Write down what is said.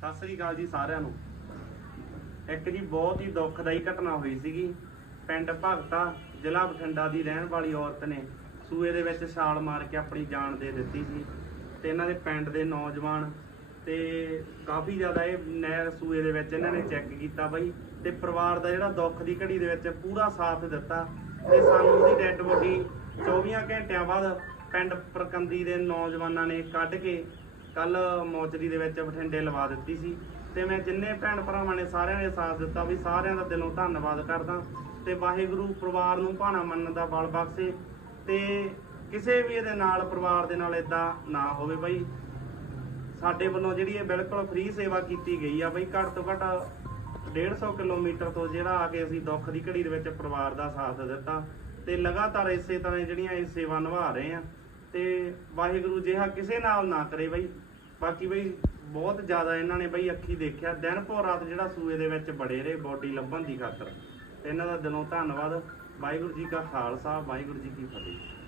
ਸਤਿ ਸ੍ਰੀ ਅਕਾਲ ਜੀ ਸਾਰਿਆਂ ਨੂੰ। ਇੱਕ ਜੀ ਬਹੁਤ ਹੀ ਦੁੱਖਦਾਈ ਘਟਨਾ ਹੋਈ ਸੀਗੀ। ਪਿੰਡ ਭਗਤਾ, ਜ਼ਿਲ੍ਹਾ ਬਠਿੰਡਾ ਦੀ ਰਹਿਣ ਵਾਲੀ ਔਰਤ ਨੇ ਸੂਏ ਦੇ ਵਿੱਚ ਛਾਲ ਮਾਰ ਕੇ ਆਪਣੀ ਜਾਨ ਦੇ ਦਿੱਤੀ ਸੀ ਤੇ ਇਹਨਾਂ ਦੇ ਪਿੰਡ ਦੇ ਨੌਜਵਾਨ ਤੇ ਕਾਫੀ ਜ਼ਿਆਦਾ ਇਹ ਨਹਿਰ ਸੂਏ ਦੇ ਵਿੱਚ ਇਹਨਾਂ ਨੇ ਚੈੱਕ ਕੀਤਾ ਬਈ ਤੇ ਪਰਿਵਾਰ ਦਾ ਜਿਹੜਾ ਦੁੱਖ ਦੀ ਘੜੀ ਦੇ ਵਿੱਚ ਪੂਰਾ ਸਾਥ ਦਿੱਤਾ ਤੇ ਸਾਨੂੰ ਉਹਦੀ ਡੈੱਡ ਬੋਡੀ 24 ਘੰਟਿਆਂ ਬਾਅਦ ਪਿੰਡ ਪ੍ਰਕੰਦੀ ਦੇ ਨੌਜਵਾਨਾਂ ਨੇ ਕੱਢ ਕੇ ਕੱਲ ਮੋਚਰੀ ਦੇ ਵਿੱਚ ਬਠਿੰਡੇ ਲਵਾ ਦਿੱਤੀ ਸੀ ਤੇ ਮੈਂ ਜਿੰਨੇ ਭੈਣ ਭਰਾਵਾਂ ਨੇ ਸਾਰਿਆਂ ਨੇ ਸਾਥ ਦਿੱਤਾ ਵੀ ਸਾਰਿਆਂ ਦਾ ਦਿਲੋਂ ਧੰਨਵਾਦ ਕਰਦਾ ਤੇ ਵਾਹਿਗੁਰੂ ਪਰਿਵਾਰ ਨੂੰ ਭਾਣਾ ਮੰਨਣ ਦਾ ਬਲ ਬਖਸ਼ੇ ਤੇ ਕਿਸੇ ਵੀ ਇਹਦੇ ਨਾਲ ਪਰਿਵਾਰ ਦੇ ਨਾਲ ਇਦਾਂ ਨਾ ਹੋਵੇ ਬਈ। ਸਾਡੇ ਵੱਲੋਂ ਜਿਹੜੀ ਇਹ ਬਿਲਕੁਲ ਫ੍ਰੀ ਸੇਵਾ ਕੀਤੀ ਗਈ ਆ ਬਈ, ਘੱਟ ਤੋਂ ਘੱਟ 150 ਕਿਲੋਮੀਟਰ ਤੋਂ ਜਿਹੜਾ ਆ ਕੇ ਅਸੀਂ ਦੁੱਖ ਦੀ ਘੜੀ ਦੇ ਵਿੱਚ ਪਰਿਵਾਰ ਦਾ ਸਾਥ ਦਿੱਤਾ ਤੇ ਲਗਾਤਾਰ ਇਸੇ ਤਰ੍ਹਾਂ ਜਿਹੜੀਆਂ ਇਹ ਸੇਵਾ ਨਿਭਾ ਰਹੇ ਆ ਤੇ ਵਾਹਿਗੁਰੂ ਜਿਹਾ ਕਿਸੇ ਨਾਲ ਨਾ ਕਰੇ ਬਈ। ਬਾਕੀ ਬਈ ਬਹੁਤ ਜ਼ਿਆਦਾ ਇਹਨਾਂ ਨੇ ਬਈ ਅੱਖੀ ਦੇਖਿਆ। ਦਿਨ ਭਰ ਰਾਤ ਜਿਹੜਾ ਸੂਏ ਦੇ ਵਿੱਚ ਬੜੇ ਰਹੇ, ਬੋਡੀ ਲੱਭਣ ਦੀ ਖਾਤਰ। ਇਹਨਾਂ ਦਾ ਦਿਲੋਂ ਧੰਨਵਾਦ। ਵਾਹਿਗੁਰੂ ਜੀ ਕਾ ਖਾਲਸਾ, ਵਾਹਿਗੁਰੂ ਜੀ ਕੀ ਫਤਿਹ।